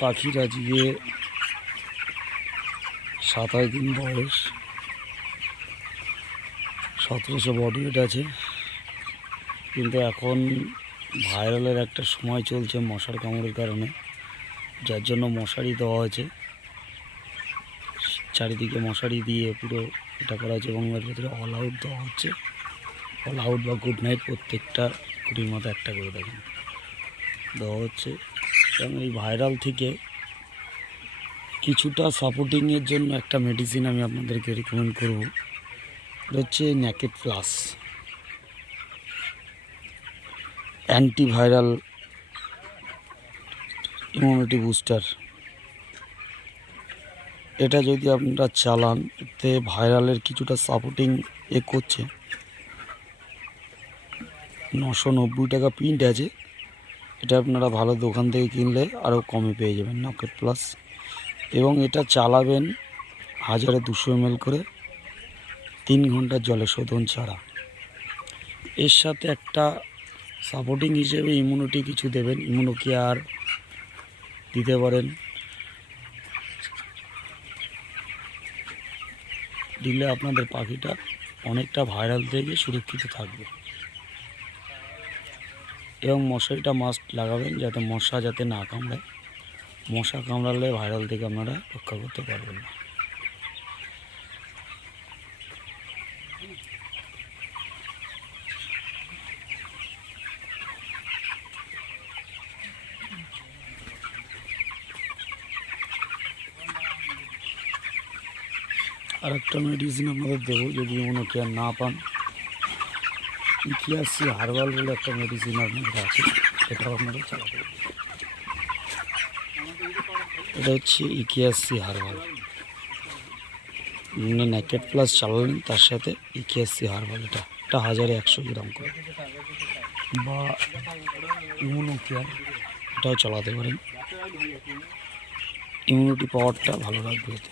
পাখির আজকে 27 দিন বয়স, 1700 বডি ওয়েট আছে। কিন্তু এখন ভাইরালের একটা সময় চলছে মশার কামড়ের কারণে, যার জন্য মশারি দেওয়া হয়েছে, চারিদিকে মশারি দিয়ে পুরো এটা করা হচ্ছে এবং এর ভিতরে অল আউট দেওয়া হচ্ছে। অল আউট বা গুড নাইট প্রত্যেকটা কুটির মতো একটা করে দেখেন দেওয়া হচ্ছে। এবং এই ভাইরাল থেকে কিছুটা সাপোর্টিংয়ের জন্য একটা মেডিসিন আমি আপনাদেরকে রিকমেন্ড করব, এটা হচ্ছে naked plus antiviral immunity booster. এটা যদি আপনারা চালান, এতে ভাইরালের কিছুটা সাপোর্টিং করছে। 990 টাকা প্রিন্ট আছে। এটা আপনারা ভালো দোকান থেকে কিনলে আরও কমে পেয়ে যাবেন, নেকেড প্লাস। এবং এটা চালাবেন 1200 ml করে 3 ঘন্টা জলে শোধন ছাড়া। এর সাথে একটা সাপোর্টিং হিসেবে ইমিউনিটি কিছু দেবেন, ইমিউনো কেয়ার দিতে পারেন। দিলে আপনাদের পাখিটা অনেকটা ভাইরাল থেকে সুরক্ষিত থাকবে। এবং মশারিটা মাস্ট লাগাবেন যাতে মশা যাতে না কামড়ায়। মশা কামড়ালে ভাইরাল থেকে আপনারা রক্ষা করতে পারবেন না। আর একটা মেডিসিন আপনাদের দেবো, যদি ইমিউনো কেয়ার না পান, ইকিয়াসি হার্বাল বলে একটা মেডিসিন আপনাদের আছে, এটাও আপনারা চালাতে পারেন। এটা হচ্ছে ইকিয়াসি হার্বাল। নেকেড প্লাস চালালেন, তার সাথে ইকিয়াসি হার্বাল এটা 1100 গ্রাম করে, বা ইমিউনো কেয়ার এটাও চালাতে পারেন। ইমিউনিটি পাওয়ারটা ভালো রাখবে এতে।